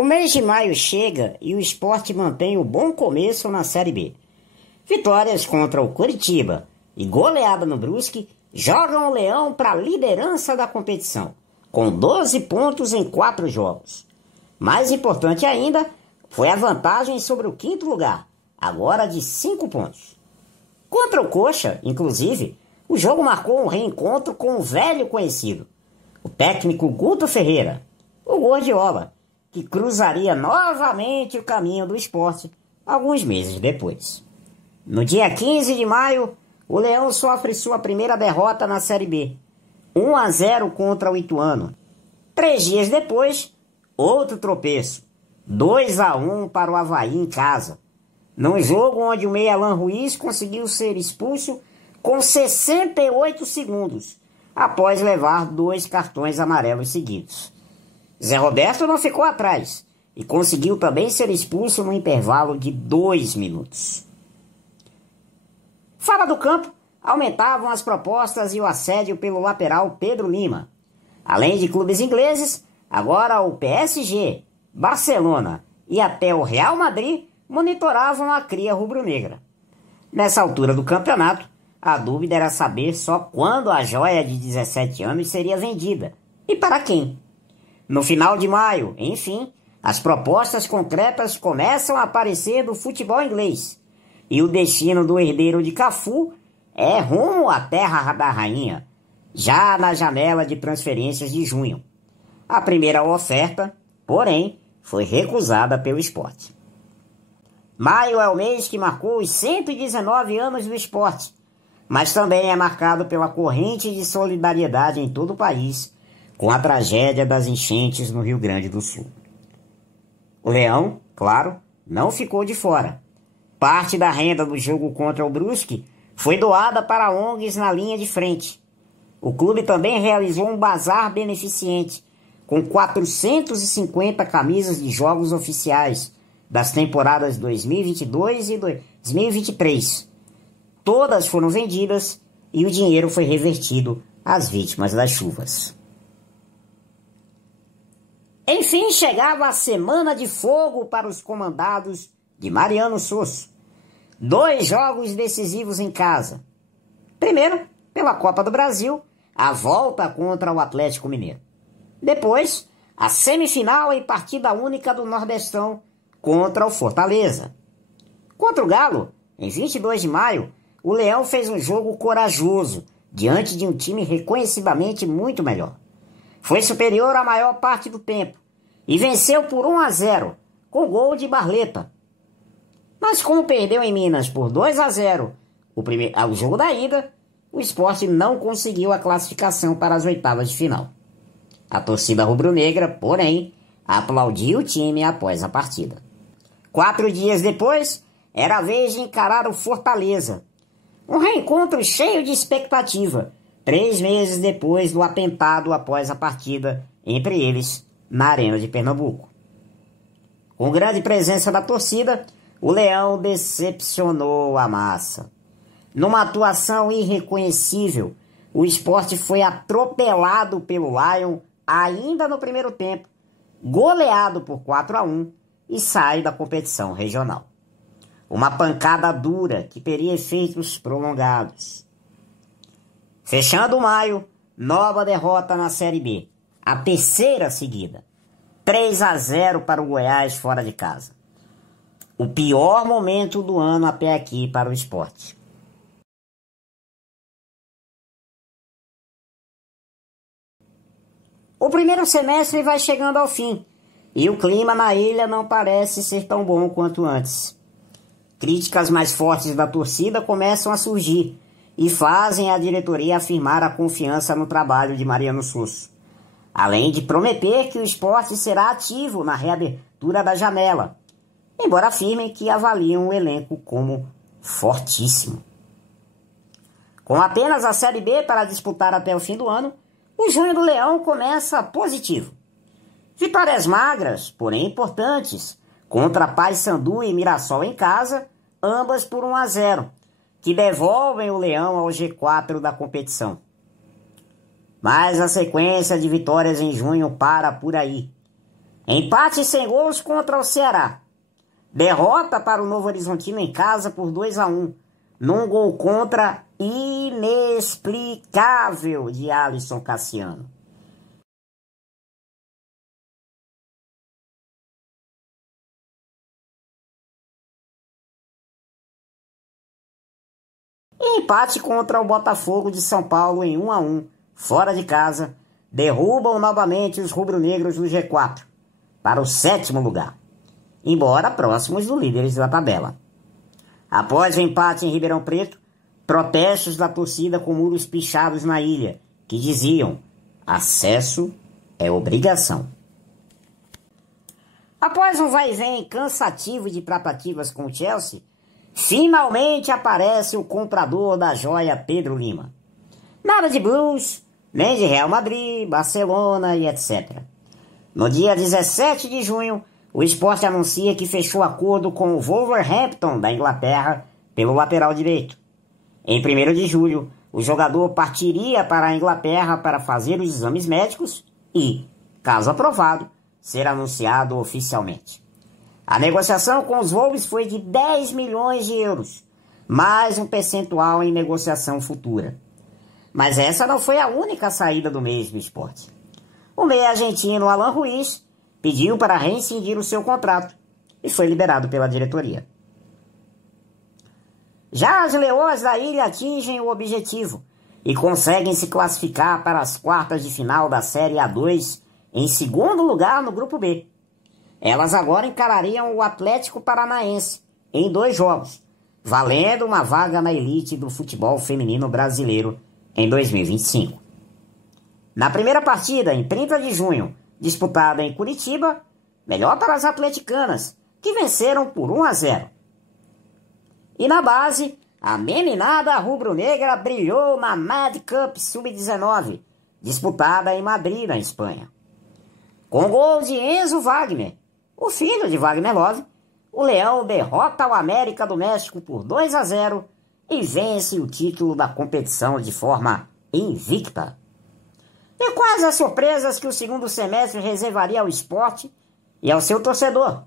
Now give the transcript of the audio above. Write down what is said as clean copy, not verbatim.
O mês de maio chega e o Sport mantém o bom começo na Série B. Vitórias contra o Coritiba e goleada no Brusque jogam o Leão para a liderança da competição, com 12 pontos em 4 jogos. Mais importante ainda foi a vantagem sobre o quinto lugar, agora de 5 pontos. Contra o Coxa, inclusive, o jogo marcou um reencontro com o velho conhecido, o técnico Guto Ferreira, o Gordiola, que cruzaria novamente o caminho do Sport alguns meses depois. No dia 15 de maio, o Leão sofre sua primeira derrota na Série B, 1-0 contra o Ituano. 3 dias depois, outro tropeço, 2-1 para o Avaí em casa, num jogo onde o meia Alan Ruiz conseguiu ser expulso com 68 segundos, após levar 2 cartões amarelos seguidos. Zé Roberto não ficou atrás e conseguiu também ser expulso no intervalo de 2 minutos. Fora do campo, aumentavam as propostas e o assédio pelo lateral Pedro Lima. Além de clubes ingleses, agora o PSG, Barcelona e até o Real Madrid monitoravam a cria rubro-negra. Nessa altura do campeonato, a dúvida era saber só quando a joia de 17 anos seria vendida e para quem. No final de maio, enfim, as propostas concretas começam a aparecer do futebol inglês. E o destino do herdeiro de Cafu é rumo à terra da rainha, já na janela de transferências de junho. A primeira oferta, porém, foi recusada pelo Sport. Maio é o mês que marcou os 119 anos do Sport, mas também é marcado pela corrente de solidariedade em todo o país, com a tragédia das enchentes no Rio Grande do Sul. O Leão, claro, não ficou de fora. Parte da renda do jogo contra o Brusque foi doada para ONGs na linha de frente. O clube também realizou um bazar beneficente, com 450 camisas de jogos oficiais das temporadas 2022 e 2023. Todas foram vendidas e o dinheiro foi revertido às vítimas das chuvas. Enfim, chegava a semana de fogo para os comandados de Mariano Sosso. 2 jogos decisivos em casa. Primeiro, pela Copa do Brasil, a volta contra o Atlético Mineiro. Depois, a semifinal em partida única do Nordestão contra o Fortaleza. Contra o Galo, em 22 de maio, o Leão fez um jogo corajoso diante de um time reconhecidamente muito melhor. Foi superior a maior parte do tempo e venceu por 1-0, com gol de Barleta. Mas como perdeu em Minas por 2-0 o jogo da ida, o Sport não conseguiu a classificação para as oitavas de final. A torcida rubro-negra, porém, aplaudiu o time após a partida. 4 dias depois, era a vez de encarar o Fortaleza. Um reencontro cheio de expectativa, 3 meses depois do atentado após a partida entre eles na Arena de Pernambuco. Com grande presença da torcida, o Leão decepcionou a massa. Numa atuação irreconhecível, o Sport foi atropelado pelo Lion ainda no primeiro tempo, goleado por 4-1 e sai da competição regional. Uma pancada dura que teria efeitos prolongados. Fechando maio, nova derrota na Série B, a terceira seguida. 3-0 para o Goiás fora de casa. O pior momento do ano até aqui para o Sport. O primeiro semestre vai chegando ao fim e o clima na ilha não parece ser tão bom quanto antes. Críticas mais fortes da torcida começam a surgir e fazem a diretoria afirmar a confiança no trabalho de Mariano Sosso, além de prometer que o Sport será ativo na reabertura da janela, embora afirmem que avaliam o elenco como fortíssimo. Com apenas a Série B para disputar até o fim do ano, o junho do Leão começa positivo. Vitórias magras, porém importantes, contra Paysandu e Mirassol em casa, ambas por 1-0, que devolvem o Leão ao G4 da competição. Mas a sequência de vitórias em junho para por aí. Empate sem gols contra o Ceará. Derrota para o Novo Horizontino em casa por 2-1, num gol contra inexplicável de Alisson Cassiano. E empate contra o Botafogo de São Paulo em 1-1, fora de casa, derrubam novamente os rubro-negros no G4, para o 7º lugar, embora próximos dos líderes da tabela. Após o empate em Ribeirão Preto, protestos da torcida com muros pichados na ilha, que diziam: acesso é obrigação. Após um vai-vem cansativo de tratativas com o Chelsea, finalmente aparece o comprador da joia Pedro Lima. Nada de Blues, nem de Real Madrid, Barcelona e etc. No dia 17 de junho, o Sport anuncia que fechou acordo com o Wolverhampton da Inglaterra pelo lateral direito. Em 1º de julho, o jogador partiria para a Inglaterra para fazer os exames médicos e, caso aprovado, ser anunciado oficialmente. A negociação com os Wolves foi de 10 milhões de euros, mais um percentual em negociação futura. Mas essa não foi a única saída do mês do Sport. O meia argentino Alan Ruiz pediu para rescindir o seu contrato e foi liberado pela diretoria. Já as Leões da Ilha atingem o objetivo e conseguem se classificar para as quartas de final da Série A2 em 2º lugar no Grupo B. Elas agora encarariam o Atlético Paranaense em 2 jogos, valendo uma vaga na elite do futebol feminino brasileiro em 2025. Na primeira partida, em 30 de junho, disputada em Curitiba, melhor para as atleticanas, que venceram por 1-0. E na base, a meninada rubro-negra brilhou na Mad Cup Sub-19, disputada em Madrid, na Espanha. Com gol de Enzo Wagner, o filho de Wagner Love, o Leão derrota o América do México por 2-0 e vence o título da competição de forma invicta. E quais as surpresas que o segundo semestre reservaria ao esporte e ao seu torcedor?